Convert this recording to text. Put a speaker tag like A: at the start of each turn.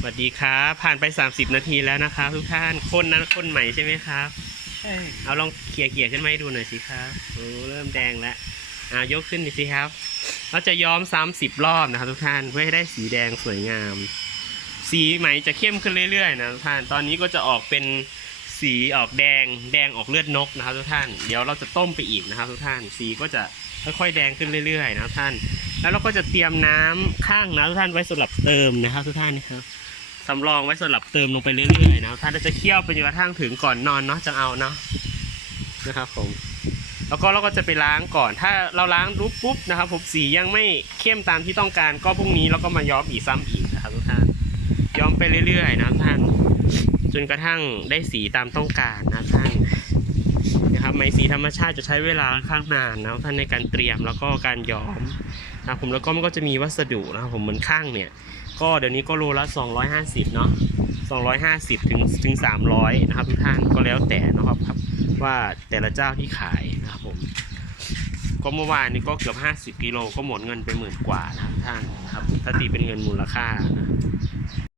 A: สวัสดีครับ ผ่านไป 30 นาทีแล้วนะครับ ทุกท่านคนนั้นคนใหม่ใช่ไหมครับเอาลองเขี่ยเขี่ยๆขึ้นมาให้ดูหน่อยสิครับโอ้เริ่มแดงแล้วอ่ายกขึ้นดิสิครับ เราจะย้อมซ้ำสิบรอบนะครับทุกท่านเพื่อให้ได้สีแดงสวยงาม สีไหมจะเข้มขึ้นเรื่อยๆนะทุกท่านตอนนี้ก็จะออกเป็นสีออกแดงแดงออกเลือดนกนะครับทุกท่าน เดี๋ยวเราจะต้มไปอีกนะครับทุกท่านสีก็จะค่อยๆแดงขึ้นเรื่อยๆนะครับท่าน แล้วเราก็จะเตรียมน้ำข้างนะทุกท่านไว้สำหรับเติมนะครับทุกท่านนะครับ สำรองไว้สำหรับเติมลงไปเรื่อยๆนะท่านจะเคี่ยวไปจนกระทั่งถึงก่อนนอนเนาะจะเอาเนาะนะครับผมแล้วก็เราก็จะไปล้างก่อน ถ้าเราล้างปุ๊บปุ๊บนะครับผมสียังไม่เข้มตามที่ต้องการก็พรุ่งนี้เราก็มาย้อมอีกซ้ำอีกนะครับทุกท่านย้อมไปเรื่อยๆนะท่านจนกระทั่งได้สีตามต้องการนะท่านนะครับไหมสีธรรมชาติจะใช้เวลาค่อนข้างนานนะท่านในการเตรียมแล้วก็การย้อมนะครับผมแล้วก็มันก็จะมีวัสดุนะครับผมเหมือนข้างเนี่ย ก็เดี๋ยวนี้ก็โลละ 250 เนาะ250 ถึงถึง 300 นะครับทุกท่านก็แล้วแต่นะครับครับ ว่าแต่ละเจ้าที่ขายนะครับผม ก็เมื่อวานนี้ก็เกือบ 50 กิโลก็หมดเงินไปหมื่นกว่านะครับท่านครับถ้าตีเป็นเงินมูลค่านะ